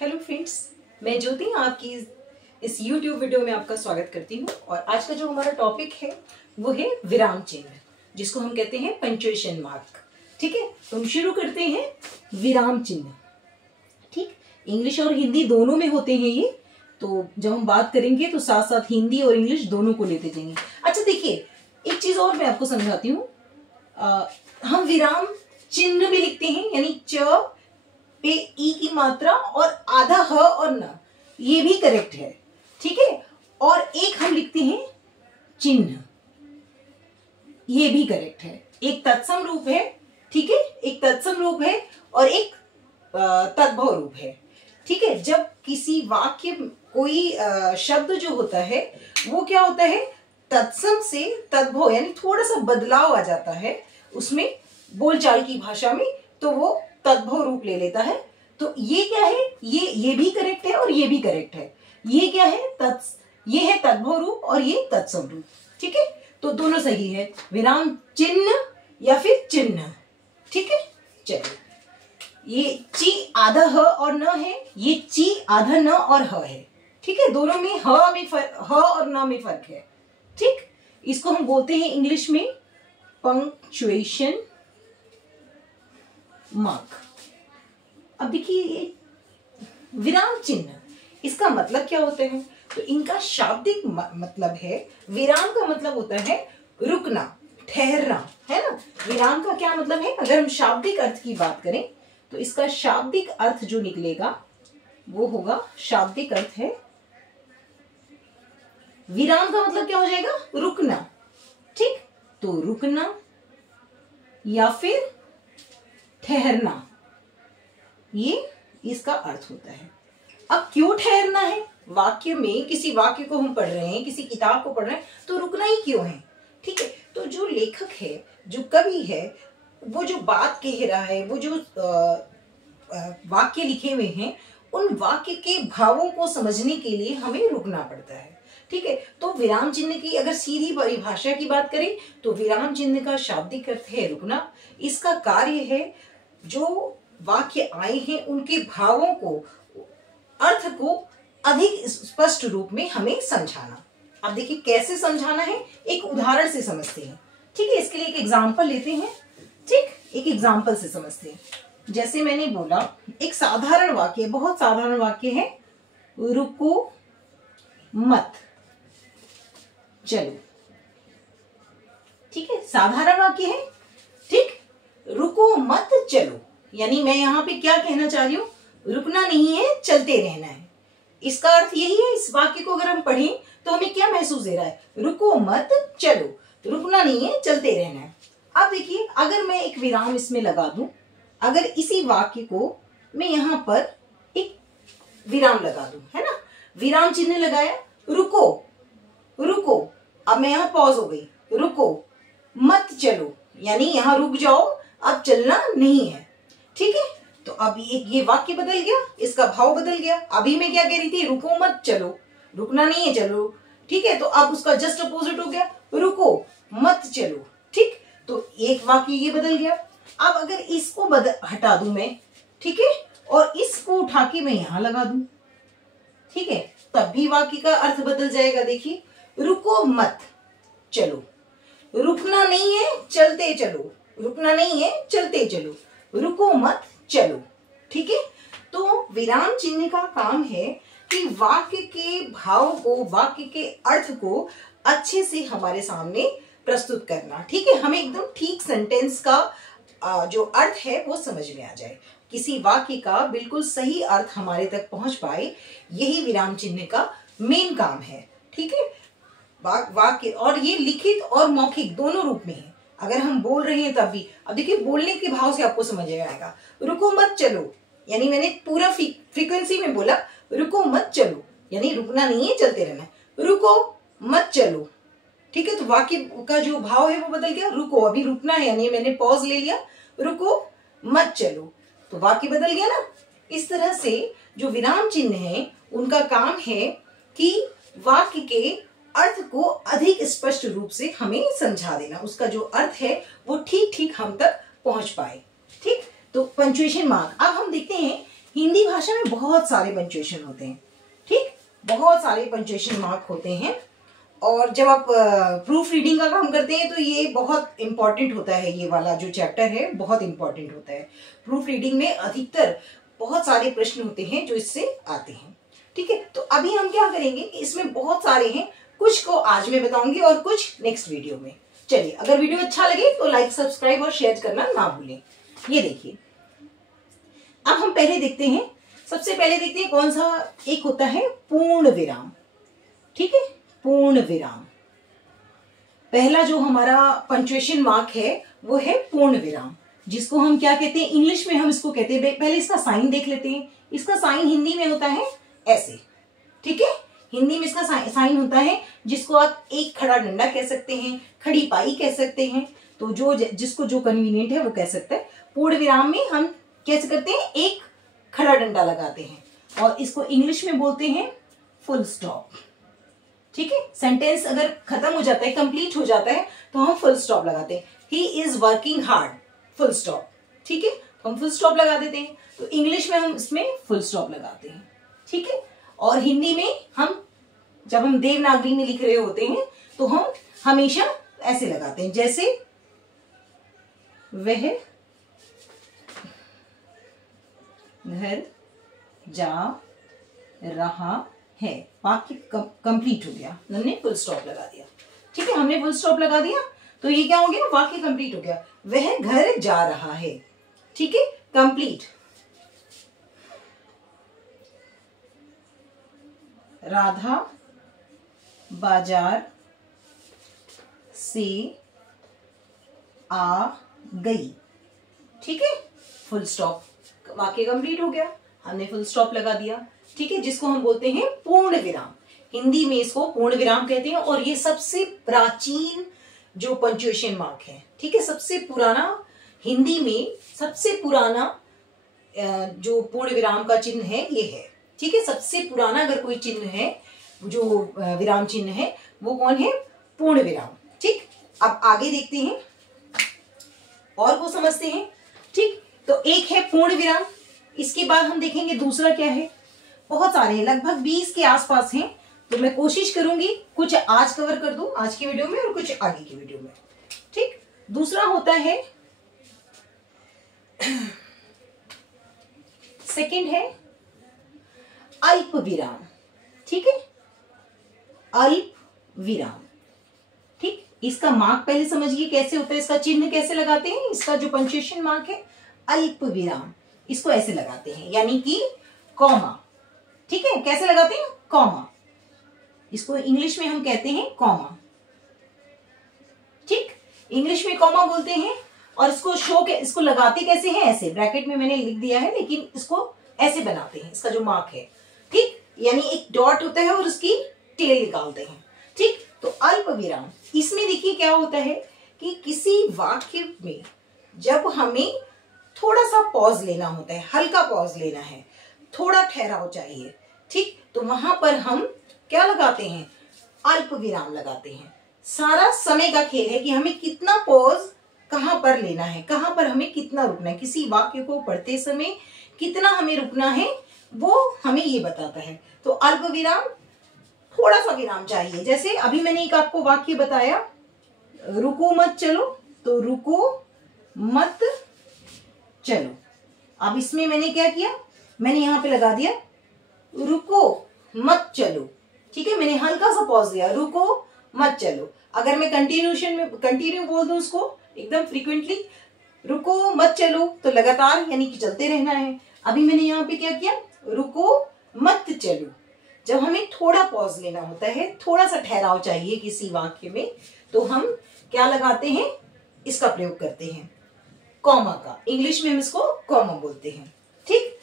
Hello friends, मैं ज्योति आपकी इस YouTube वीडियो में आपका स्वागत करती हूँ। और आज का जो हमारा टॉपिक है वो है विराम चिन्ह, जिसको हम कहते हैं पंक्चुएशन मार्क। ठीक है, तो हम शुरू करते हैं विराम चिन्ह। ठीक, इंग्लिश और हिंदी दोनों में होते हैं ये, तो जब हम बात करेंगे तो साथ साथ हिंदी और इंग्लिश दोनों को लेते जाएंगे। अच्छा देखिए, एक चीज और मैं आपको समझाती हूँ। हम विराम चिन्ह भी लिखते हैं, यानी च पे ई की मात्रा और आधा ह और न, ये भी करेक्ट है। ठीक है, और एक हम लिखते हैं चिन्ह, ये भी करेक्ट है। एक तत्सम रूप है, ठीक है, एक तत्सम रूप है और एक तद्भव रूप है। ठीक है, जब किसी वाक्य कोई शब्द जो होता है वो क्या होता है, तत्सम से तद्भव, यानी थोड़ा सा बदलाव आ जाता है उसमें बोलचाल की भाषा में, तो वो तद्भव रूप ले लेता है। तो ये क्या है, ये भी करेक्ट है और ये भी करेक्ट है। ये क्या है, ये है तद्भव रूप और ये तत्सम रूप। ठीक है, तो दोनों सही है, विराम चिन्ह या फिर चिन्ह। ठीक है, चलिए, ये ची आधा ह और न है, ये ची आधा न और ह है। ठीक है, दोनों में ह और न में फर्क है। ठीक, इसको हम बोलते हैं इंग्लिश में पंक्चुएशन मार्क। अब देखिए, ये विराम चिन्ह, इसका मतलब क्या होता है, तो इनका शाब्दिक मतलब है, विराम का मतलब होता है रुकना, ठहरना, है ना। विराम का क्या मतलब है, अगर हम शाब्दिक अर्थ की बात करें तो इसका शाब्दिक अर्थ जो निकलेगा वो होगा, शाब्दिक अर्थ है विराम का मतलब क्या हो जाएगा, रुकना। ठीक, तो रुकना या फिर ठहरना, ये इसका अर्थ होता है। अब क्यों ठहरना है, वाक्य में किसी वाक्य को हम पढ़ रहे हैं, किसी किताब को पढ़ रहे हैं, तो रुकना ही क्यों है। ठीक है, तो जो लेखक है, जो कवि है, वो जो बात कह रहा है, वो जो वाक्य लिखे हुए हैं, उन वाक्य के भावों को समझने के लिए हमें रुकना पड़ता है। ठीक है, तो विराम चिन्ह की अगर सीधी परिभाषा की बात करें तो विराम चिन्ह का शाब्दिक अर्थ है रुकना। इसका कार्य है जो वाक्य आए हैं उनके भावों को, अर्थ को अधिक स्पष्ट रूप में हमें समझाना। अब देखिए कैसे समझाना है, एक उदाहरण से समझते हैं। ठीक है, इसके लिए एक एग्जांपल लेते हैं। ठीक, एक एग्जांपल से समझते हैं। जैसे मैंने बोला, एक साधारण वाक्य, बहुत साधारण वाक्य है, रुको मत चलो। ठीक है, साधारण वाक्य है। ठीक, रुको मत चलो, यानी मैं यहाँ पे क्या कहना चाह रही हूँ, रुकना नहीं है, चलते रहना है। इसका अर्थ यही है। इस वाक्य को अगर हम पढ़ें तो हमें क्या महसूस दे रहा है, रुको मत चलो, रुकना नहीं है, चलते रहना है। अब देखिए, अगर मैं एक विराम इसमें लगा दूं, अगर इसी वाक्य को मैं यहाँ पर एक विराम लगा दूं, है ना, विराम चिन्ह लगाया, रुको रुको, अब मैं यहाँ पॉज हो गई, रुको मत चलो, यानी यहाँ रुक जाओ, अब चलना नहीं है। ठीक है, तो अब ये वाक्य बदल गया, इसका भाव बदल गया। अभी मैं क्या कह रही थी, रुको मत चलो, रुकना नहीं है, चलो। ठीक है, तो अब उसका जस्ट अपोजिट हो गया, रुको मत चलो। ठीक, तो एक वाक्य ये बदल गया। अब अगर इसको हटा दूं मैं, ठीक है, और इसको उठा के मैं यहां लगा दूं, ठीक है, तब भी वाक्य का अर्थ बदल जाएगा। देखिए, रुको मत चलो, रुकना नहीं है, चलते चलो, रुकना नहीं है, चलते चलो, रुको मत चलो। ठीक है, तो विराम चिन्ह का काम है कि वाक्य के भाव को, वाक्य के अर्थ को अच्छे से हमारे सामने प्रस्तुत करना। ठीक है, हमें एकदम ठीक सेंटेंस का जो अर्थ है वो समझ में आ जाए, किसी वाक्य का बिल्कुल सही अर्थ हमारे तक पहुंच पाए, यही विराम चिन्ह का मेन काम है। ठीक है, वाक्य, और ये लिखित और मौखिक दोनों रूप में है। अगर हम बोल रहे हैं तब भी, अब देखिए बोलने के भाव से आपको समझ आएगा। रुको मत चलो, यानी मैंने पूरा फ्रीक्वेंसी में बोला, रुको मत चलो, यानी रुकना नहीं है, चलते रहना है, रुको मत चलो। ठीक है, तो वाक्य का जो भाव है वो बदल गया, रुको, अभी रुकना है, यानी मैंने पॉज ले लिया, रुको मत चलो, तो वाक्य बदल गया ना। इस तरह से जो विराम चिन्ह है उनका काम है कि वाक्य के अर्थ को अधिक स्पष्ट रूप से हमें समझा देना, उसका जो अर्थ है वो ठीक ठीक हम तक पहुंच पाए। ठीक, तो पंक्चुएशन मार्क। अब हम देखते हैं हिंदी भाषा में बहुत सारे पंक्चुएशन होते हैं, ठीक, बहुत सारे पंक्चुएशन मार्क होते हैं। और जब आप प्रूफ रीडिंग का काम करते हैं तो ये बहुत इंपॉर्टेंट होता है, ये वाला जो चैप्टर है बहुत इंपॉर्टेंट होता है। प्रूफ रीडिंग में अधिकतर बहुत सारे प्रश्न होते हैं जो इससे आते हैं, ठीक है। तो अभी हम क्या करेंगे कि इसमें बहुत सारे हैं, कुछ को आज मैं बताऊंगी और कुछ नेक्स्ट वीडियो में। चलिए, अगर वीडियो अच्छा लगे तो लाइक, सब्सक्राइब और शेयर करना ना भूलें। ये देखिए, अब हम पहले देखते हैं, सबसे पहले देखते हैं कौन सा एक होता है पूर्ण विराम, ठीक है। पूर्ण विराम, पहला जो हमारा पंक्चुएशन मार्क है वो है पूर्ण विराम, जिसको हम क्या कहते हैं, इंग्लिश में हम इसको कहते हैं, पहले इसका साइन देख लेते हैं। इसका साइन हिंदी में होता है ऐसे, ठीक है। हिंदी में इसका साइन होता है, जिसको आप एक खड़ा डंडा कह सकते हैं, खड़ी पाई कह सकते हैं, तो जो जिसको जो कन्वीनियंट है वो कह सकते हैं। पूर्ण विराम में हम कैसे करते हैं, एक खड़ा डंडा लगाते हैं और इसको इंग्लिश में बोलते हैं फुल स्टॉप, ठीक है। सेंटेंस अगर खत्म हो जाता है, कंप्लीट हो जाता है, तो हम फुल स्टॉप लगाते हैं। He is working hard, full stop, ठीक है, तो हम फुल स्टॉप लगा देते हैं। तो इंग्लिश में हम इसमें फुल स्टॉप लगाते हैं, ठीक है। और हिंदी में हम जब हम देवनागरी में लिख रहे होते हैं तो हम हमेशा ऐसे लगाते हैं, जैसे वह घर जा रहा है, वाक्य कंप्लीट हो गया, हमने फुल स्टॉप लगा दिया, ठीक है। हमने फुल स्टॉप लगा दिया तो ये क्या हो गया, वाक्य कंप्लीट हो गया। वह घर जा रहा है, ठीक है, कंप्लीट। राधा बाजार से आ गई, ठीक है, फुल स्टॉप, वाक्य कंप्लीट हो गया, हमने फुल स्टॉप लगा दिया, ठीक है, जिसको हम बोलते हैं पूर्ण विराम। हिंदी में इसको पूर्ण विराम कहते हैं और ये सबसे प्राचीन जो पंक्चुएशन मार्क है, ठीक है, सबसे पुराना, हिंदी में सबसे पुराना जो पूर्ण विराम का चिन्ह है ये है, ठीक है। सबसे पुराना अगर कोई चिन्ह है, जो विराम चिन्ह है, वो कौन है, पूर्ण विराम, ठीक। अब आगे देखते हैं और वो समझते हैं, ठीक। तो एक है पूर्ण विराम, इसके बाद हम देखेंगे दूसरा क्या है। बहुत सारे हैं, लगभग 20 के आसपास हैं, तो मैं कोशिश करूंगी कुछ आज कवर कर दूं आज की वीडियो में और कुछ आगे की वीडियो में, ठीक। दूसरा होता है, सेकंड है अल्प विराम, ठीक है, अल्प विराम, ठीक। इसका मार्क पहले समझिए कैसे होता है, इसका चिन्ह कैसे लगाते हैं। इसका जो पंक्चुएशन मार्क है अल्प विराम, इसको ऐसे लगाते हैं, यानी कि कॉमा, ठीक है। कैसे लगाते हैं, कॉमा, इसको इंग्लिश में हम कहते हैं कॉमा, ठीक, इंग्लिश में कॉमा बोलते हैं। और इसको लगाते कैसे हैं, ऐसे, ब्रैकेट में मैंने लिख दिया है, लेकिन इसको ऐसे बनाते हैं, इसका जो मार्क है, ठीक, यानी एक डॉट होता है और उसकी टेल निकालते हैं, ठीक। तो अल्प विराम, इसमें देखिए क्या होता है कि किसी वाक्य में जब हमें थोड़ा सा पॉज लेना होता है, हल्का पॉज लेना है, थोड़ा ठहराव चाहिए, ठीक, तो वहां पर हम क्या लगाते हैं, अल्प विराम लगाते हैं। सारा समय का खेल है कि हमें कितना पॉज कहां पर लेना है, कहां पर हमें कितना रुकना है, किसी वाक्य को पढ़ते समय कितना हमें रुकना है, वो हमें ये बताता है। तो अल्प विराम, थोड़ा सा विराम चाहिए। जैसे अभी मैंने एक आपको वाक्य बताया, रुको मत चलो, तो रुको मत चलो। अब इसमें मैंने क्या किया, मैंने यहां पे लगा दिया रुको मत चलो, ठीक है, मैंने हल्का सा पॉज दिया, रुको मत चलो। अगर मैं कंटिन्यू बोल दूं उसको एकदम फ्रीक्वेंटली, रुको मत चलो, तो लगातार यानी कि चलते रहना है। अभी मैंने यहाँ पे क्या किया, रुको मत चलो, जब हमें थोड़ा पॉज लेना होता है, थोड़ा सा ठहराव चाहिए किसी वाक्य में, तो हम क्या लगाते हैं, इसका प्रयोग करते हैं, कॉमा का। इंग्लिश में हम इसको कॉमा बोलते हैं, ठीक।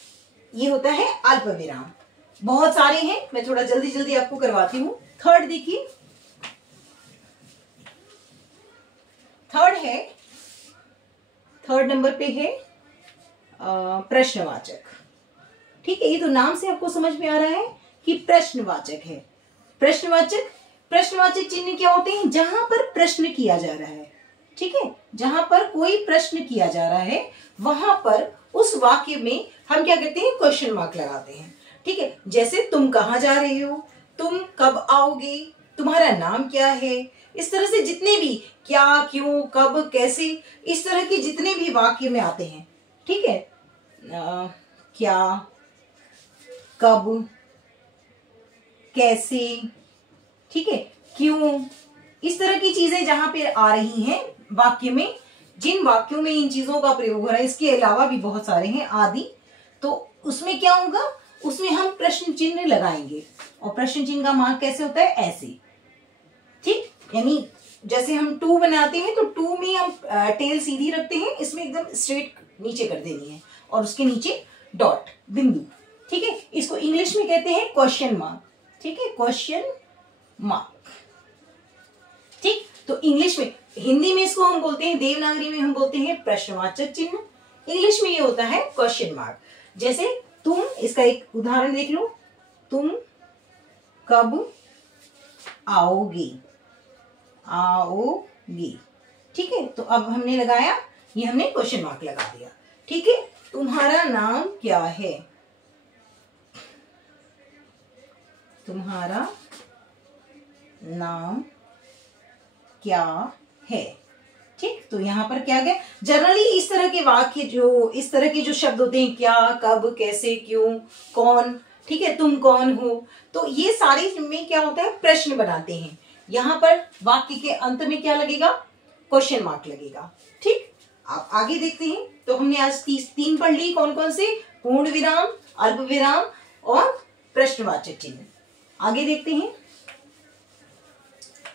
ये होता है अल्प विराम। बहुत सारे हैं, मैं थोड़ा जल्दी जल्दी आपको करवाती हूं। थर्ड देखिए, थर्ड नंबर पे है प्रश्नवाचक, ठीक है। ये तो नाम से आपको समझ में आ रहा है कि प्रश्नवाचक है। प्रश्नवाचक चिन्ह क्या होते हैं, जहां पर प्रश्न किया जा रहा है, ठीक है, जहां पर कोई प्रश्न किया जा रहा है वहां पर उस वाक्य में हम क्या करते हैं, क्वेश्चन मार्क लगाते हैं। ठीक है, जैसे तुम कहाँ जा रहे हो, तुम कब आओगे, तुम्हारा नाम क्या है, इस तरह से जितने भी क्या, क्यों, कब, कैसे, इस तरह के जितने भी वाक्य में आते हैं। ठीक है, क्या, कब, कैसे, ठीक है, क्यों, इस तरह की चीजें जहां पे आ रही हैं वाक्य में, जिन वाक्यों में इन चीजों का प्रयोग हो रहा है, इसके अलावा भी बहुत सारे हैं आदि, तो उसमें क्या होगा, उसमें हम प्रश्न चिन्ह लगाएंगे। और प्रश्न चिन्ह का मार्क कैसे होता है, ऐसे। ठीक, यानी जैसे हम टू बनाते हैं तो टू में हम टेल सीधी रखते हैं, इसमें एकदम स्ट्रेट नीचे कर देनी है और उसके नीचे डॉट, बिंदु। ठीक है, इसको इंग्लिश में कहते हैं क्वेश्चन मार्क। ठीक है, क्वेश्चन मार्क। ठीक, तो इंग्लिश में, हिंदी में इसको हम बोलते हैं, देवनागरी में हम बोलते हैं प्रश्नवाचक चिन्ह, इंग्लिश में ये होता है क्वेश्चन मार्क। जैसे तुम, इसका एक उदाहरण देख लो, तुम कब आओगे, आओगे। ठीक है, तो अब हमने लगाया, ये हमने क्वेश्चन मार्क लगा दिया। ठीक है, तुम्हारा नाम क्या है, तुम्हारा नाम क्या है। ठीक, तो यहां पर क्या गया, जनरली इस तरह के वाक्य, जो इस तरह के जो शब्द होते हैं, क्या, कब, कैसे, क्यों, कौन, ठीक है, तुम कौन हो, तो ये सारे में क्या होता है, प्रश्न बनाते हैं। यहां पर वाक्य के अंत में क्या लगेगा, क्वेश्चन मार्क लगेगा। ठीक, आप आगे देखते हैं, तो हमने आज 3 पढ़ ली, कौन कौन से, पूर्ण विराम, अल्प विराम और प्रश्नवाचक चिन्ह। आगे देखते हैं,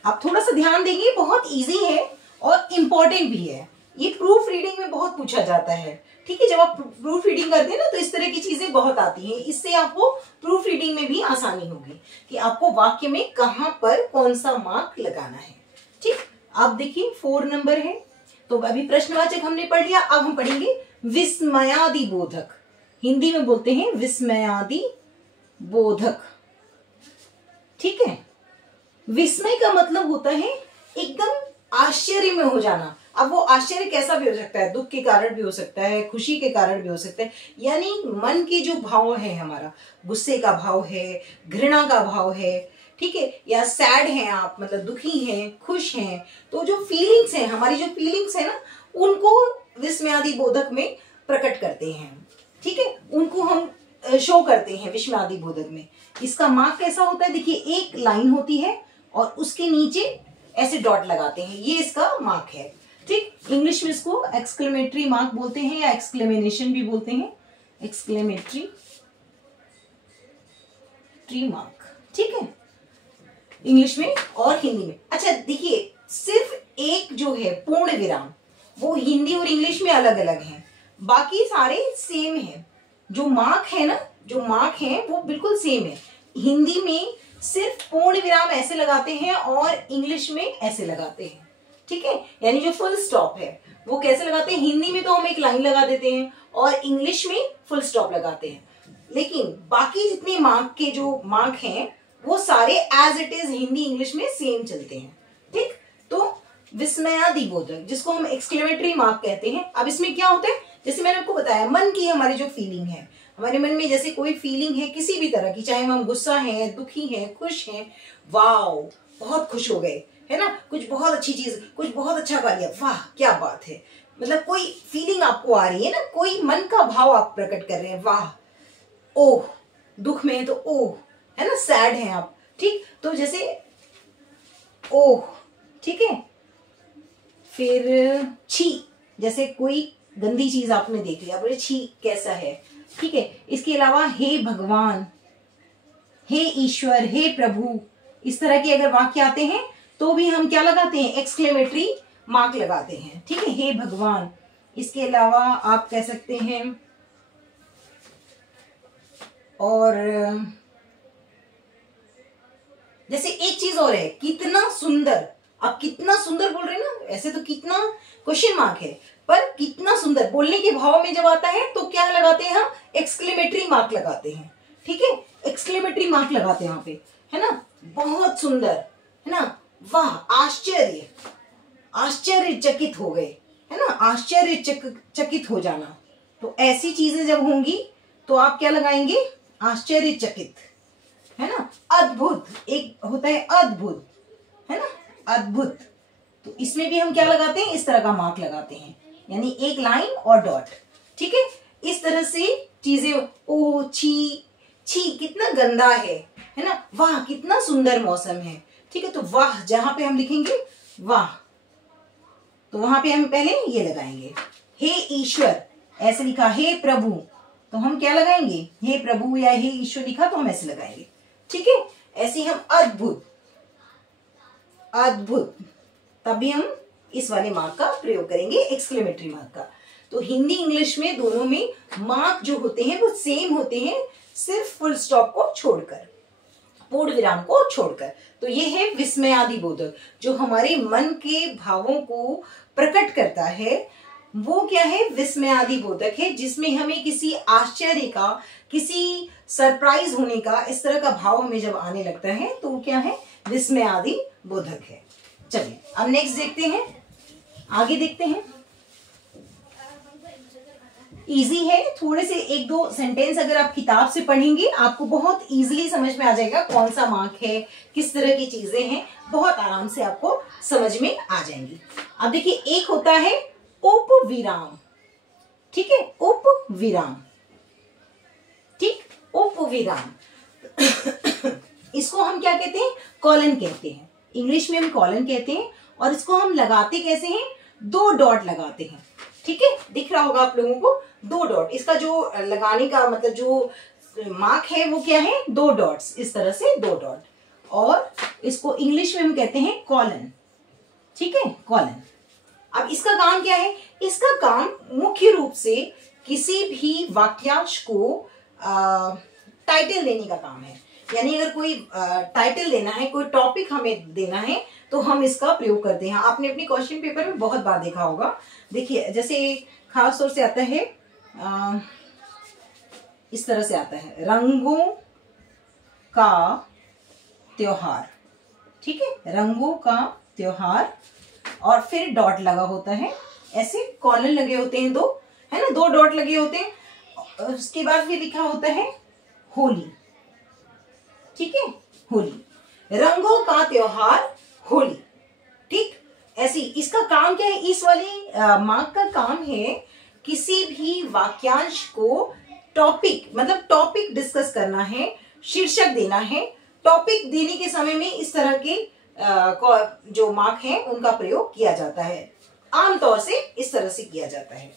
आप थोड़ा सा ध्यान देंगे, बहुत इजी है और इम्पोर्टेंट भी है। ये प्रूफ रीडिंग में बहुत पूछा जाता है। ठीक है, जब आप प्रूफ रीडिंग करते हैं ना, तो इस तरह की चीजें बहुत आती हैं, इससे आपको प्रूफ रीडिंग में भी आसानी होगी कि आपको वाक्य में कहां पर कौन सा मार्क लगाना है। ठीक, आप देखिए 4 नंबर है, तो अभी प्रश्नवाचक हमने पढ़ लिया, अब हम पढ़ेंगे विस्मयादि बोधक। हिंदी में बोलते हैं विस्मयादि बोधक। ठीक है, विस्मय का मतलब होता है एकदम आश्चर्य में हो जाना। अब वो आश्चर्य कैसा भी हो सकता है, दुख के कारण भी हो सकता है, खुशी के कारण भी हो सकता है, यानी मन के जो भाव है, हमारा गुस्से का भाव है, घृणा का भाव है, ठीक है, या सैड हैं आप, मतलब दुखी हैं, खुश हैं, तो जो फीलिंग्स हैं, हमारी जो फीलिंग्स है ना, उनको विस्मयादि बोधक में प्रकट करते हैं। ठीक है, उनको हम शो करते हैं विस्मयादि बोधक में। इसका मार्क कैसा होता है, देखिए एक लाइन होती है और उसके नीचे ऐसे डॉट लगाते हैं, ये इसका मार्क है। ठीक, इंग्लिश में इसको एक्सक्लेमेटरी मार्क बोलते हैं या एक्सक्लेमेशन भी बोलते हैं, एक्सक्लेमेटरी मार्क। ठीक है, इंग्लिश में और हिंदी में। अच्छा देखिए, सिर्फ एक जो है पूर्ण विराम, वो हिंदी और इंग्लिश में अलग अलग है, बाकी सारे सेम है। जो मार्क है ना, जो मार्क है वो बिल्कुल सेम है। हिंदी में सिर्फ पूर्ण विराम ऐसे लगाते हैं और इंग्लिश में ऐसे लगाते हैं। ठीक है, यानी जो फुल स्टॉप है वो कैसे लगाते हैं, हिंदी में तो हम एक लाइन लगा देते हैं और इंग्लिश में फुल स्टॉप लगाते हैं, लेकिन बाकी जितने मार्क के जो मार्क हैं वो सारे as it is Hindi English में सेम चलते हैं। ठीक, तो विस्मयादि बोधक, जिसको हम एक्सक्लेमेटरी मार्क कहते हैं। अब इसमें क्या होता है, जैसे मैंने आपको बताया, मन की हमारी जो फीलिंग है, हमारे मन में जैसे कोई फीलिंग है किसी भी तरह की, चाहे हम गुस्सा हैं, दुखी हैं, खुश हैं, वाओ बहुत खुश हो गए, है ना, कुछ बहुत अच्छी चीज, कुछ बहुत अच्छा गा लिया, वाह क्या बात है, मतलब कोई फीलिंग आपको आ रही है ना, कोई मन का भाव आप प्रकट कर रहे हैं, वाह, ओह, दुख में है तो ओह, है ना, सैड हैं आप। ठीक, तो जैसे ओह, ठीक है, फिर छी, जैसे कोई गंदी चीज आपने देख लिया, बोले छी कैसा है। ठीक है, इसके अलावा हे भगवान, हे ईश्वर, हे प्रभु, इस तरह के अगर वाक्य आते हैं तो भी हम क्या लगाते हैं, एक्सक्लेमेटरी मार्क लगाते हैं। ठीक है, हे भगवान। इसके अलावा आप कह सकते हैं, और जैसे एक चीज और है, कितना सुंदर, आप कितना सुंदर बोल रहे हैं ना, ऐसे तो कितना क्वेश्चन मार्क है, पर कितना सुंदर बोलने के भाव में जब आता है तो क्या लगाते हैं हम, एक्सक्लेमेटरी मार्क लगाते हैं। ठीक है, एक्सक्लेमेटरी मार्क लगाते हैं यहाँ पे, है ना, बहुत सुंदर, है ना, वाह, आश्चर्य, आश्चर्यचकित हो गए, है ना, आश्चर्यचकित हो जाना। तो ऐसी चीजें जब होंगी तो आप क्या लगाएंगे, आश्चर्यचकित, है ना। अद्भुत, एक होता है अद्भुत, है ना, अद्भुत। तो इसमें भी हम क्या लगाते हैं, इस तरह का मार्क लगाते हैं, यानी एक लाइन और डॉट। ठीक है, इस तरह से चीजें, ओ छी, छी कितना गंदा है ना, वाह कितना सुंदर मौसम है। ठीक है, तो वाह जहां पे हम लिखेंगे वाह, तो वहां पे हम पहले ये लगाएंगे। हे ईश्वर ऐसे लिखा, हे प्रभु, तो हम क्या लगाएंगे, हे प्रभु या हे ईश्वर लिखा तो हम ऐसे लगाएंगे। ठीक है, ऐसे हम अद्भुत, अद्भुत, तभी हम इस वाले मार्क का प्रयोग करेंगे, एक्सक्लेमेटरी मार्क का। तो हिंदी इंग्लिश में दोनों में मार्क जो होते हैं वो सेम होते हैं, सिर्फ फुल स्टॉप को छोड़कर, पूर्ण विराम को छोड़कर। तो ये है विस्मयादिबोधक, जो हमारे मन के भावों को प्रकट करता है, वो क्या है, विस्मयादिबोधक है, जिसमें हमें किसी आश्चर्य का, किसी सरप्राइज होने का, इस तरह का भाव हमें जब आने लगता है तो वो क्या है, विस्मयादिबोधक है। चलिए अब नेक्स्ट देखते हैं, आगे देखते हैं। इजी है, थोड़े से एक दो सेंटेंस अगर आप किताब से पढ़ेंगे आपको बहुत इजीली समझ में आ जाएगा कौन सा मार्क है, किस तरह की चीजें हैं, बहुत आराम से आपको समझ में आ जाएंगी। अब देखिए, एक होता है उपविराम, ठीक है, उपविराम, ठीक, उपविराम इसको हम क्या कहते हैं, कॉलन कहते हैं, इंग्लिश में हम कॉलन कहते हैं। और इसको हम लगाते कैसे हैं, दो डॉट लगाते हैं। ठीक है, दिख रहा होगा आप लोगों को, दो डॉट, इसका जो लगाने का मतलब जो मार्क है वो क्या है, दो डॉट्स, इस तरह से दो डॉट, और इसको इंग्लिश में हम कहते हैं कॉलन। ठीक है, कॉलन। अब इसका काम क्या है, इसका काम मुख्य रूप से किसी भी वाक्यांश को टाइटल देने का काम है। यानी अगर कोई टाइटल देना है, कोई टॉपिक हमें देना है, तो हम इसका प्रयोग करते हैं। आपने अपने क्वेश्चन पेपर में बहुत बार देखा होगा। देखिए, जैसे खास तौर से आता है, इस तरह से आता है, रंगों का त्योहार। ठीक है, रंगों का त्योहार, और फिर डॉट लगा होता है, ऐसे कॉलन लगे होते हैं दो, है ना, दो डॉट लगे होते हैं। उसके बाद फिर लिखा होता है होली। ठीक है, होली, रंगों का त्योहार होली। ठीक, ऐसी इसका काम क्या है, इस वाले मार्क का काम है किसी भी वाक्यांश को टॉपिक, मतलब टॉपिक डिस्कस करना है, शीर्षक देना है। टॉपिक देने के समय में इस तरह के जो मार्क है उनका प्रयोग किया जाता है, आमतौर से इस तरह से किया जाता है।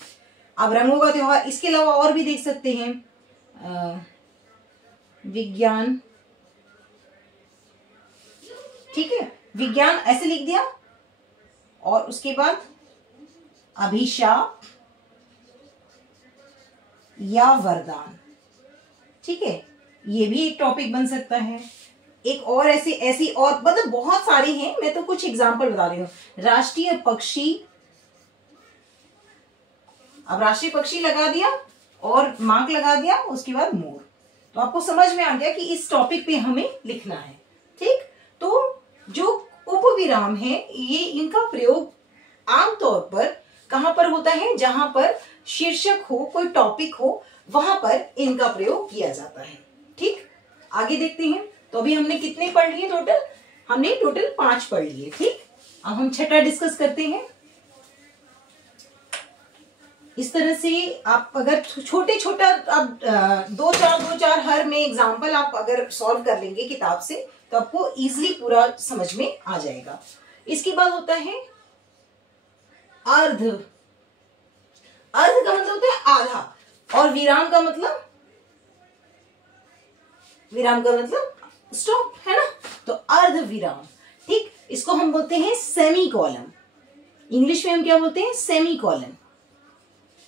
अब रंगों का त्योहार, इसके अलावा और भी देख सकते हैं, विज्ञान। ठीक है, विज्ञान ऐसे लिख दिया, और उसके बाद अभिशाप या वरदान। ठीक है, ये भी एक टॉपिक बन सकता है। एक और ऐसी और मतलब बहुत सारे हैं, मैं तो कुछ एग्जांपल बता रही हूँ। राष्ट्रीय पक्षी, अब राष्ट्रीय पक्षी लगा दिया और मार्क लगा दिया, उसके बाद मोर, तो आपको समझ में आ गया कि इस टॉपिक पे हमें लिखना है। ठीक, तो जो उपविराम है, ये इनका प्रयोग आमतौर पर कहां पर होता है, जहां पर शीर्षक हो, कोई टॉपिक हो, वहां पर इनका प्रयोग किया जाता है। ठीक, आगे देखते हैं। तो अभी हमने कितने पढ़ लिए टोटल, हमने टोटल 5 पढ़ लिए। ठीक, अब हम छठा डिस्कस करते हैं। इस तरह से आप अगर छोटे छोटा अब 2-4 हर में एग्जाम्पल आप अगर सॉल्व कर लेंगे किताब से, तो आपको इजीली पूरा समझ में आ जाएगा। इसके बाद होता है अर्ध। अर्ध का मतलब होता है आधा, और विराम का मतलब, विराम का मतलब स्टॉप, है ना, तो अर्ध विराम। ठीक, इसको हम बोलते हैं सेमी कॉलन, इंग्लिश में हम क्या बोलते हैं, सेमी कॉलन,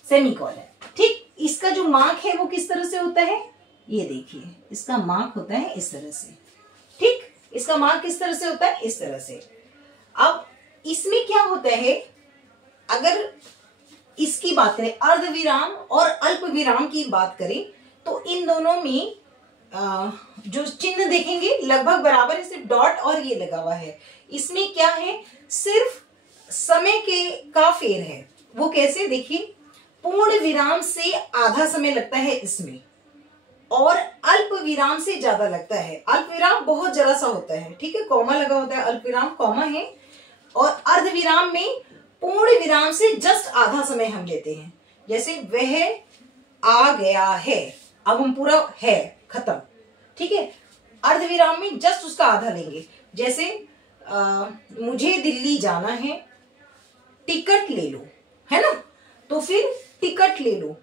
सेमी कॉलन। ठीक, इसका जो मार्क है वो किस तरह से होता है, ये देखिए, इसका मार्क होता है इस तरह से। ठीक, इसका मार्क किस तरह से होता है, इस तरह से। अब इसमें क्या होता है, अगर इसकी बात करें, अर्ध विराम और अल्प विराम की बात करें, तो इन दोनों में जो चिन्ह देखेंगे लगभग बराबर है, सिर्फ डॉट और ये लगा हुआ है। इसमें क्या है, सिर्फ समय के का फेर है। वो कैसे, देखिए, पूर्ण विराम से आधा समय लगता है इसमें, और अल्प विराम से ज्यादा लगता है। अल्प विराम बहुत जरा सा होता है, ठीक है, कॉमा लगा होता है, अल्प विराम कॉमा है। और अर्ध विराम में पूर्ण विराम से जस्ट आधा समय हम लेते हैं। जैसे वह आ गया है, अब हम पूरा है खत्म, ठीक है। अर्ध विराम में जस्ट उसका आधा लेंगे। जैसे मुझे दिल्ली जाना है, टिकट ले लो, है ना। तो फिर टिकट ले लो,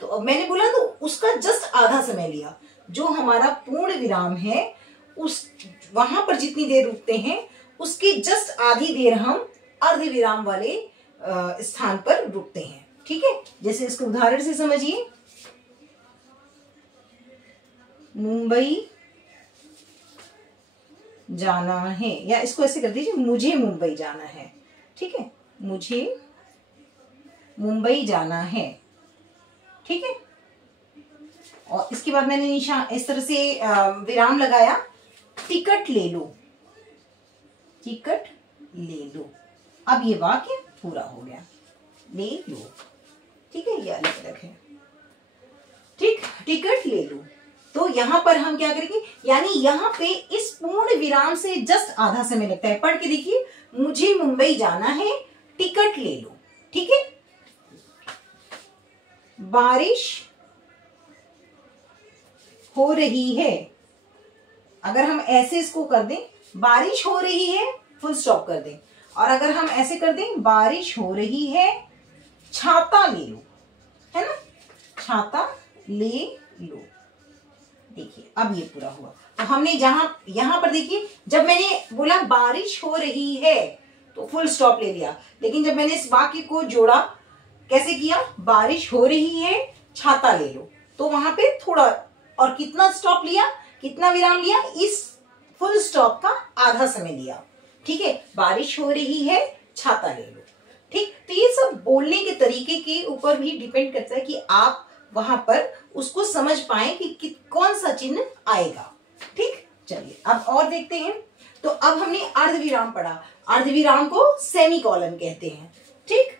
तो अब मैंने बोला तो उसका जस्ट आधा समय लिया। जो हमारा पूर्ण विराम है उस वहां पर जितनी देर रुकते हैं उसकी जस्ट आधी देर हम अर्ध विराम वाले स्थान पर रुकते हैं, ठीक है। जैसे इसको उदाहरण से समझिए, मुंबई जाना है, या इसको ऐसे कर दीजिए, मुझे मुंबई जाना है, ठीक है, मुझे मुंबई जाना है, ठीक है। और इसके बाद मैंने निशान इस तरह से विराम लगाया, टिकट ले लो, टिकट ले लो। अब ये वाक्य पूरा हो गया, ले लो, ठीक है, ये अलग अलग है, ठीक, टिकट ले लो। तो यहां पर हम क्या करेंगे, यानी यहां पे इस पूर्ण विराम से जस्ट आधा समय लगता है। पढ़ के देखिए, मुझे मुंबई जाना है, टिकट ले लो, ठीक है। बारिश हो रही है, अगर हम ऐसे इसको कर दें, बारिश हो रही है, फुल स्टॉप कर दें। और अगर हम ऐसे कर दें, बारिश हो रही है, छाता ले लो, है ना, छाता ले लो। देखिए अब ये पूरा हुआ। तो हमने यहां पर देखिए, जब मैंने बोला बारिश हो रही है तो फुल स्टॉप ले लिया, लेकिन जब मैंने इस वाक्य को जोड़ा, कैसे किया, बारिश हो रही है, छाता ले लो, तो वहां पे थोड़ा और कितना स्टॉप लिया, कितना विराम लिया, इस फुल स्टॉप का आधा समय लिया, ठीक है। बारिश हो रही है, छाता ले लो, ठीक। तो ये सब बोलने के तरीके के ऊपर भी डिपेंड करता है कि आप वहां पर उसको समझ पाए कि कौन सा चिन्ह आएगा, ठीक। चलिए अब और देखते हैं। तो अब हमने अर्ध विराम पढ़ा, अर्ध विराम को सेमीकोलन कहते हैं, ठीक।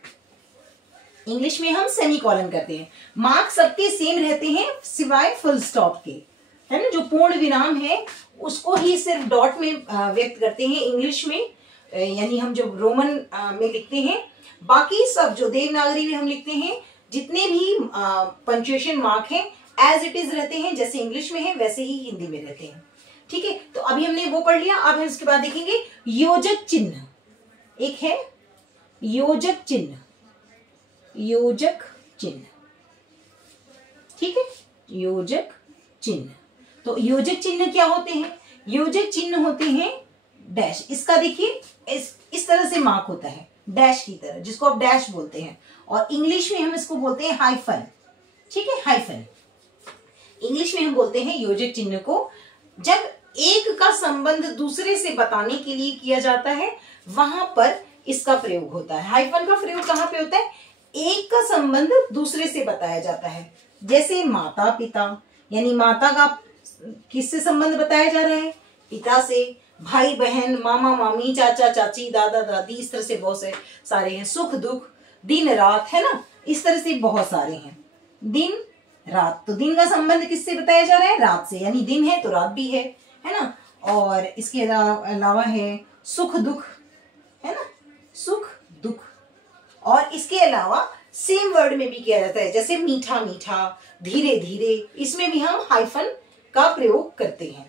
इंग्लिश में हम सेमीकोलन करते हैं। मार्क सबके सेम रहते हैं सिवाय फुल स्टॉप के, है ना। जो पूर्ण विराम है उसको ही सिर्फ डॉट में व्यक्त करते हैं इंग्लिश में, यानी हम जो रोमन में लिखते हैं। बाकी सब जो देवनागरी में हम लिखते हैं, जितने भी पंक्चुएशन मार्क हैं एज इट इज रहते हैं, जैसे इंग्लिश में है वैसे ही हिंदी में रहते हैं, ठीक है। तो अभी हमने वो पढ़ लिया। अब हम इसके बाद देखेंगे योजक चिन्ह। एक है योजक चिन्ह, योजक चिन्ह, ठीक है, योजक चिन्ह। तो योजक चिन्ह क्या होते हैं, योजक चिन्ह होते हैं डैश। इसका देखिए इस तरह से मार्क होता है, डैश की तरह, जिसको आप डैश बोलते हैं, और इंग्लिश में हम इसको बोलते हैं हाइफन, ठीक है, हाइफन। इंग्लिश में हम बोलते हैं योजक चिन्ह को जब एक का संबंध दूसरे से बताने के लिए किया जाता है, वहां पर इसका प्रयोग होता है। हाइफन का प्रयोग कहां पे होता है, एक का संबंध दूसरे से बताया जाता है। जैसे माता पिता, यानी माता का किससे संबंध बताया जा रहा है, पिता से। भाई बहन, मामा मामी, चाचा चाची, दादा दादी, इस तरह से बहुत से सारे हैं। सुख दुख, दिन रात, है ना, इस तरह से बहुत सारे हैं। दिन रात, तो दिन का संबंध किससे बताया जा रहा है, रात से, यानी दिन है तो रात भी है ना। और इसके अलावा है सुख दुख, है ना, सुख दुख। और इसके अलावा सेम वर्ड में भी किया जाता है, जैसे मीठा मीठा, धीरे धीरे, इसमें भी हम हाइफन का प्रयोग करते हैं।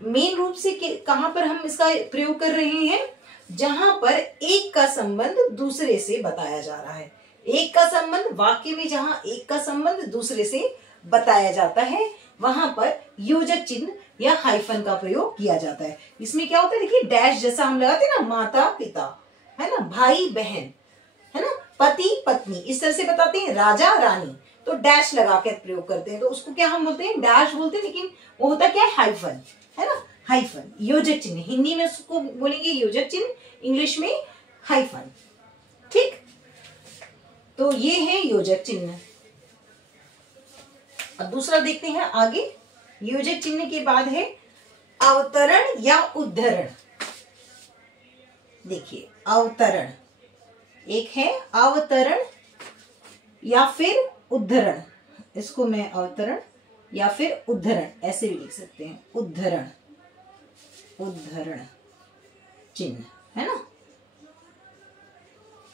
मेन रूप से कहां पर हम इसका प्रयोग कर रहे हैं, जहां पर एक का संबंध दूसरे से बताया जा रहा है। एक का संबंध, वाक्य में जहां एक का संबंध दूसरे से बताया जाता है, वहां पर योजक चिन्ह या हाइफन का प्रयोग किया जाता है। इसमें क्या होता है, देखिए डैश जैसा हम लगाते हैं ना, माता पिता, है ना, भाई बहन, है ना, पति पत्नी, इस तरह से बताते हैं, राजा रानी, तो डैश लगा कर प्रयोग करते हैं, तो उसको क्या हम बोलते हैं, डैश बोलते हैं, लेकिन वो होता क्या है, हाइफन, है ना, हाइफन, योजक चिन्ह। हिंदी में उसको बोलेंगे योजक चिन्ह, इंग्लिश में हाइफन, ठीक। तो ये है योजक चिन्ह। अब दूसरा देखते हैं आगे। योजक चिन्ह के बाद है अवतरण या उद्धरण। देखिए अवतरण, एक है अवतरण या फिर उद्धरण, इसको मैं अवतरण या फिर उद्धरण ऐसे भी लिख सकते हैं, उद्धरण, उद्धरण चिन्ह, है ना।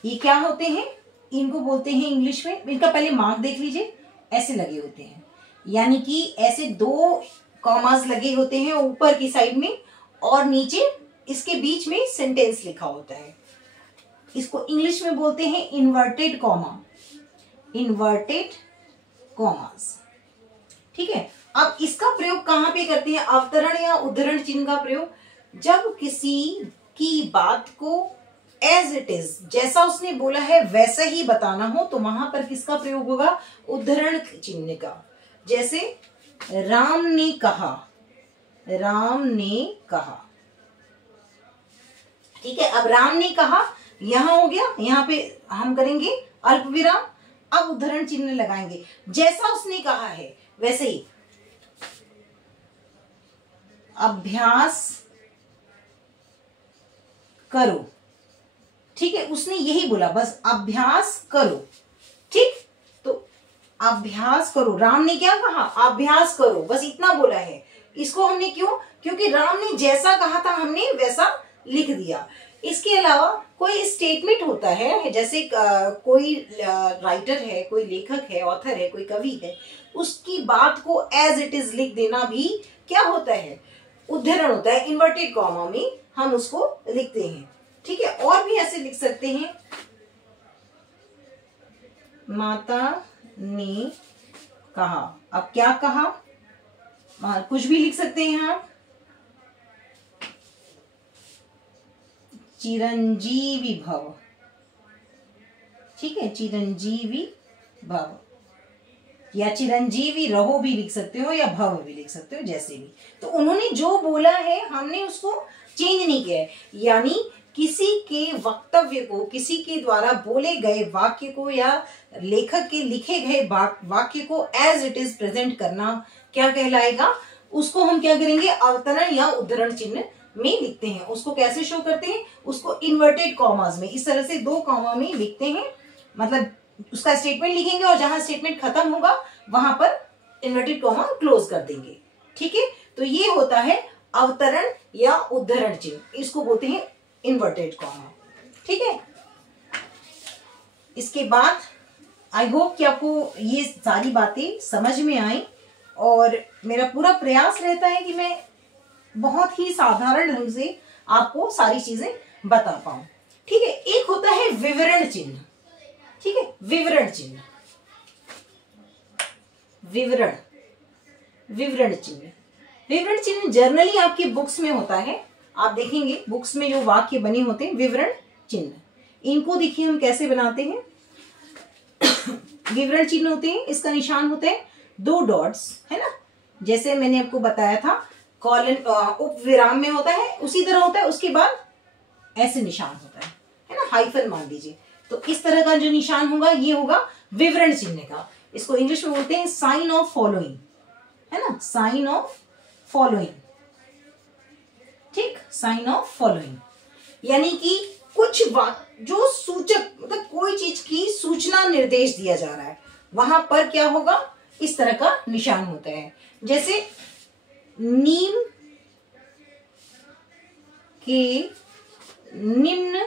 ये क्या होते हैं, इनको बोलते हैं इंग्लिश में, इनका पहले मार्क देख लीजिए, ऐसे लगे होते हैं, यानी कि ऐसे 2 कॉमास लगे होते हैं ऊपर की साइड में और नीचे इसके बीच में सेंटेंस लिखा होता है। इसको इंग्लिश में बोलते हैं इन्वर्टेड कॉमा, इन्वर्टेड कॉमास। ठीक है, अब इसका प्रयोग कहां पे करते हैं, अवतरण या उद्धरण चिन्ह का प्रयोग, जब किसी की बात को एज इट इज, जैसा उसने बोला है वैसा ही बताना हो, तो वहां पर किसका प्रयोग होगा, उद्धरण चिन्ह का। जैसे राम ने कहा, राम ने कहा, ठीक है। अब राम ने कहा यहां हो गया, यहां पे हम करेंगे अल्प विराम, अब उद्धरण चिन्ह लगाएंगे, जैसा उसने कहा है वैसे ही। अभ्यास करो, ठीक है, उसने यही बोला, बस अभ्यास करो, ठीक। तो अभ्यास करो, राम ने क्या कहा, अभ्यास करो, बस इतना बोला है। इसको हमने क्यों, क्योंकि राम ने जैसा कहा था हमने वैसा लिख दिया। इसके अलावा कोई स्टेटमेंट होता है, जैसे कोई राइटर है, कोई लेखक है, ऑथर है, कोई कवि है, उसकी बात को एज इट इज लिख देना भी क्या होता है, उद्धरण होता है। इन्वर्टेड कॉमा में हम उसको लिखते हैं, ठीक है। और भी ऐसे लिख सकते हैं, माता ने कहा, अब क्या कहा, कुछ भी लिख सकते हैं आप, चिरंजीवी भव, ठीक है, चिरंजीवी भव, या चिरंजीवी रहो भी लिख सकते हो, या भव भी लिख सकते हो, जैसे भी। तो उन्होंने जो बोला है हमने उसको चेंज नहीं किया है, यानी किसी के वक्तव्य को, किसी के द्वारा बोले गए वाक्य को या लेखक के लिखे गए वाक्य को एज इट इज प्रेजेंट करना क्या कहलाएगा, उसको हम क्या करेंगे, अवतरण या उद्धरण चिन्ह में लिखते हैं। उसको कैसे शो करते हैं, उसको इन्वर्टेड कॉमास में, इस तरह से 2 कॉमा में लिखते हैं, मतलब उसका स्टेटमेंट लिखेंगे और जहां स्टेटमेंट खत्म होगा वहां पर इन्वर्टेड कॉमा क्लोज कर देंगे, ठीक है। तो ये होता है अवतरण या उद्धरण चिन्ह, इसको बोलते हैं इन्वर्टेड कॉमा, ठीक है। इसके बाद आई होप कि आपको ये सारी बातें समझ में आई, और मेरा पूरा प्रयास रहता है कि मैं बहुत ही साधारण ढंग से आपको सारी चीजें बता पाऊं, ठीक है। एक होता है विवरण चिन्ह, ठीक है, विवरण चिन्ह, विवरण, विवरण चिन्ह, विवरण चिन्ह जनरली आपकी बुक्स में होता है, आप देखेंगे बुक्स में जो वाक्य बने होते हैं, विवरण चिन्ह, इनको देखिए हम कैसे बनाते हैं। विवरण चिन्ह होते हैं, इसका निशान होता है 2 डॉट्स, है ना, जैसे मैंने आपको बताया था कॉलन उप विराम में होता है, उसी तरह होता है, उसके बाद ऐसे निशान होता है ना, हाइफन मान लीजिए। तो इस तरह का जो निशान होगा ये होगा विवरण चिन्ह का, इसको इंग्लिश में बोलते हैं साइन ऑफ फॉलोइंग, है ना, साइन ऑफ फॉलोइंग, ठीक, साइन ऑफ फॉलोइंग, यानी कि कुछ जो सूचक, मतलब कोई चीज की सूचना निर्देश दिया जा रहा है, वहां पर क्या होगा, इस तरह का निशान होता है। जैसे नीम के निम्न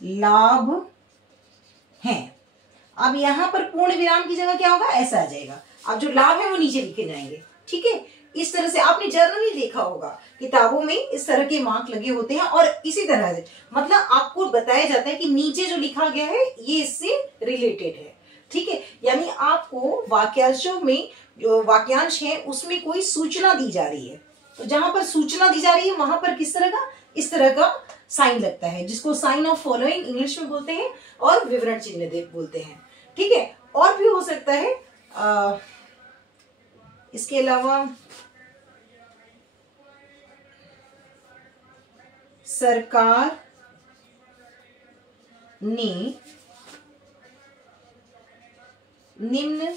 लाभ हैं। अब यहां पर पूर्ण विराम की जगह क्या होगा, ऐसा आ जाएगा, अब जो लाभ है वो नीचे लिखे जाएंगे, ठीक है। इस तरह से आपने जर्नली देखा होगा, किताबों में इस तरह के मार्क लगे होते हैं, और इसी तरह से मतलब आपको बताया जाता है कि नीचे जो लिखा गया है ये इससे रिलेटेड है, ठीक है। यानी आपको वाक्यांशों में जो वाक्यांश है उसमें कोई सूचना दी जा रही है, तो जहां पर सूचना दी जा रही है वहां पर किस तरह का, इस तरह का साइन लगता है, जिसको साइन ऑफ फॉलोइंग इंग्लिश में बोलते हैं और विवरण चिन्ह बोलते हैं, ठीक है। और भी हो सकता है, इसके अलावा सरकार ने निम्न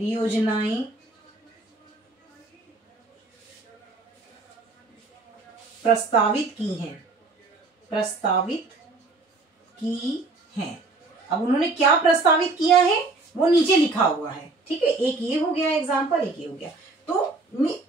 योजनाएं प्रस्तावित की हैं, प्रस्तावित की हैं। अब उन्होंने क्या प्रस्तावित किया है वो नीचे लिखा हुआ है, ठीक है। एक ये हो गया एग्जाम्पल, एक ये हो गया। तो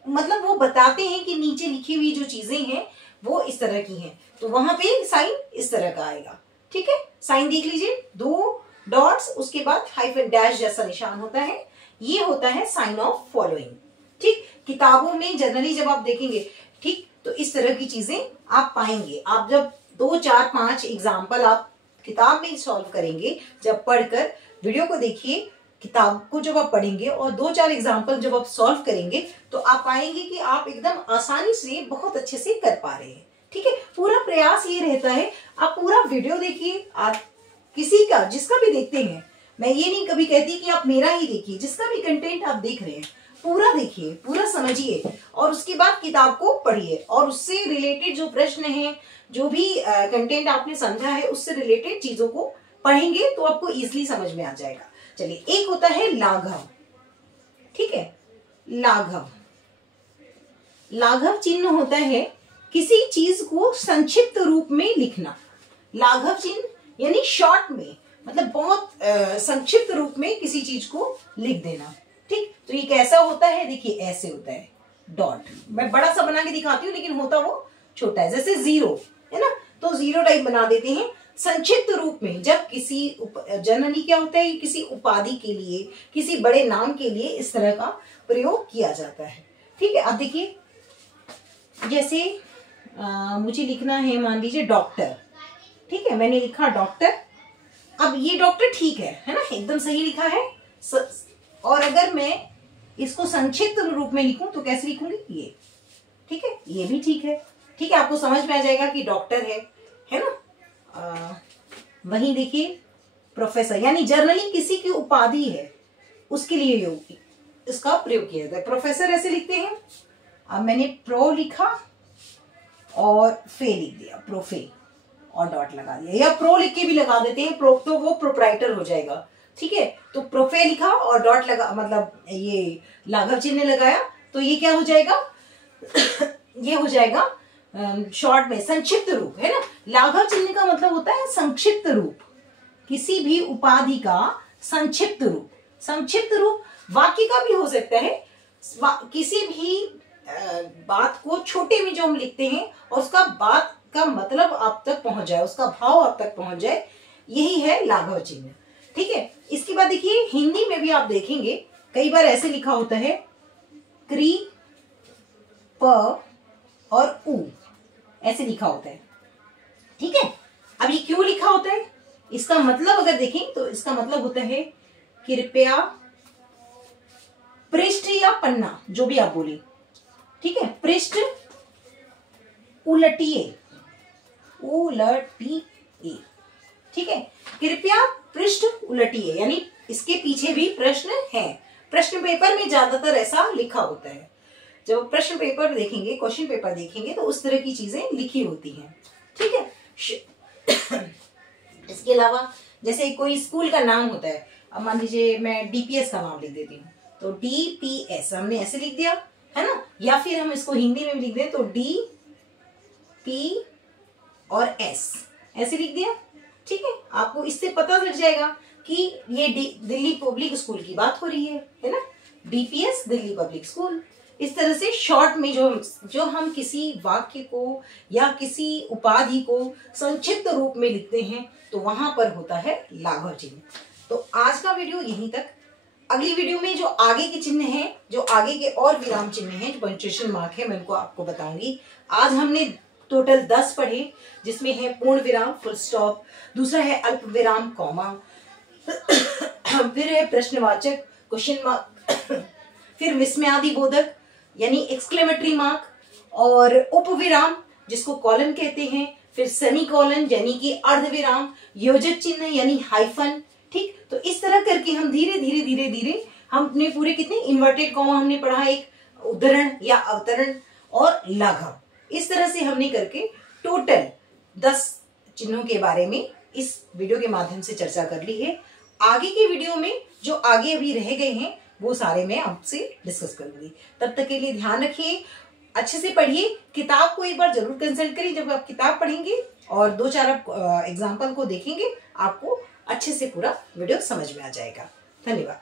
मतलब वो बताते हैं कि नीचे लिखी हुई जो चीजें हैं वो इस तरह की हैं, तो वहां पे साइन इस तरह का आएगा, ठीक है। साइन देख लीजिए, 2 डॉट्स, उसके बाद हाइफन डैश जैसा निशान होता है, ये होता है साइन ऑफ फॉलोइंग, ठीक। किताबों में जनरली जब आप देखेंगे, ठीक, तो इस तरह की चीजें आप पाएंगे। आप जब 2, 4, 5 एग्जाम्पल आप किताब में सॉल्व करेंगे, जब पढ़कर, वीडियो को देखिए, किताब को जब आप पढ़ेंगे और 2, 4 एग्जाम्पल जब आप सॉल्व करेंगे तो आप पाएंगे कि आप एकदम आसानी से बहुत अच्छे से कर पा रहे हैं, ठीक है। पूरा प्रयास ये रहता है, आप पूरा वीडियो देखिए, आप किसी का जिसका भी देखते हैं, मैं ये नहीं कभी कहती कि आप मेरा ही देखिए, जिसका भी कंटेंट आप देख रहे हैं पूरा देखिए, पूरा समझिए, और उसके बाद किताब को पढ़िए, और उससे रिलेटेड जो प्रश्न है, जो भी कंटेंट आपने समझा है, उससे रिलेटेड चीजों को पढ़ेंगे तो आपको इजीली समझ में आ जाएगा। चलिए, एक होता है लाघव, ठीक है। लाघव, लाघव चिन्ह होता है किसी चीज को संक्षिप्त रूप में लिखना। लाघव चिन्ह यानी शॉर्ट में, मतलब बहुत संक्षिप्त रूप में किसी चीज को लिख देना, ठीक। तो ये कैसा होता है, देखिए ऐसे होता है, डॉट। मैं बड़ा सा बना के दिखाती हूँ लेकिन होता वो छोटा है, जैसे जीरो है ना, तो जीरो टाइप बना देते हैं संक्षिप्त रूप में। जब किसी जनरली क्या होता है, किसी उपाधि के लिए, किसी बड़े नाम के लिए इस तरह का प्रयोग किया जाता है, ठीक है। अब देखिए, जैसे मुझे लिखना है, मान लीजिए डॉक्टर, ठीक है, मैंने लिखा डॉक्टर। अब ये डॉक्टर ठीक है ना, एकदम सही लिखा है। और अगर मैं इसको संक्षिप्त रूप में लिखूं तो कैसे लिखूंगी, ये, ठीक है, ये भी ठीक है, ठीक है। आपको समझ में आ जाएगा कि डॉक्टर है ना। वहीं देखिए प्रोफेसर, यानी जनरली किसी की उपाधि है उसके लिए इसका प्रयोग किया जाता है। प्रोफेसर ऐसे लिखते हैं। अब मैंने प्रो लिखा और फे लिख दिया, प्रोफे, और डॉट लगा दिया, या प्रो लिख के भी लगा देते हैं, प्रो तो वो प्रोप्राइटर हो जाएगा, ठीक है। तो प्रोफे लिखा और डॉट लगा, मतलब ये लाघव चिन्ह लगाया, तो ये क्या हो जाएगा ये हो जाएगा शॉर्ट में संक्षिप्त रूप, है ना। लाघव चिन्ह का मतलब होता है संक्षिप्त रूप, किसी भी उपाधि का संक्षिप्त रूप। संक्षिप्त रूप वाक्य का भी हो सकता है, किसी भी बात को छोटे में जो हम लिखते हैं और उसका बात का मतलब आप तक पहुंच जाए, उसका भाव आप तक पहुंच जाए, यही है लाघव चिन्ह, ठीक है। इसके बाद देखिए, हिंदी में भी आप देखेंगे कई बार ऐसे लिखा होता है, क्री, प और उ, ऐसे लिखा होता है, ठीक है। अब ये क्यों लिखा होता है, इसका मतलब अगर देखें तो इसका मतलब होता है कृपया, पृष्ठ या पन्ना, जो भी आप बोले, ठीक है। पृष्ठ उलटिए, उलटिए, ठीक है। कृपया पृष्ठ उलटिए, यानी इसके पीछे भी प्रश्न है। प्रश्न पेपर में ज्यादातर ऐसा लिखा होता है। जब प्रश्न पेपर देखेंगे, क्वेश्चन पेपर देखेंगे, तो उस तरह की चीजें लिखी होती हैं, ठीक है। इसके अलावा जैसे कोई स्कूल का नाम होता है, अब मान लीजिए मैं डीपीएस का नाम लिख देती हूँ, तो डीपीएस हमने ऐसे लिख दिया, है ना। या फिर हम इसको हिंदी में भी लिख दें तो डी पी और एस ऐसे लिख दिया, ठीक है। आपको इससे पता लग जाएगा कि ये दिल्ली पब्लिक स्कूल की बात हो रही है ना। DPS Delhi public school. इस तरह से शॉर्ट में जो हम किसी वाक्य को या किसी उपाधि को संक्षिप्त रूप में लिखते हैं तो वहां पर होता है लाघव चिन्ह। तो आज का वीडियो यहीं तक। अगली वीडियो में जो आगे के चिन्ह हैं, जो आगे के और विराम चिन्ह हैं, जो पंक्चुएशन मार्क है, मैं उनको आपको बताऊंगी। आज हमने टोटल 10 पढ़े, जिसमें है पूर्ण विराम फुल स्टॉप, दूसरा है अल्प विराम कॉमा, फिर है प्रश्नवाचक क्वेश्चन मार्क, फिर विस्मयादि बोधक यानी एक्सक्लेमेटरी मार्क, और उपविराम जिसको कॉलन कहते हैं, फिर सेमी कॉलन यानी कि अर्धविराम, योजक चिन्ह यानी हाइफन, ठीक। तो इस तरह करके हम धीरे धीरे धीरे धीरे हमने पूरे कितने इन्वर्टेड कॉमा हमने पढ़ा, एक उद्धरण या अवतरण और लाघव, इस तरह से हमने करके टोटल 10 चिन्हों के बारे में इस वीडियो के माध्यम से चर्चा कर ली है। आगे के वीडियो में जो आगे अभी रह गए हैं वो सारे मैं आपसे डिस्कस करूंगी। तब तक के लिए ध्यान रखिए, अच्छे से पढ़िए, किताब को एक बार जरूर कंसल्ट करिए। जब आप किताब पढ़ेंगे और 2-4 आप एग्जाम्पल को देखेंगे, आपको अच्छे से पूरा वीडियो समझ में आ जाएगा। धन्यवाद।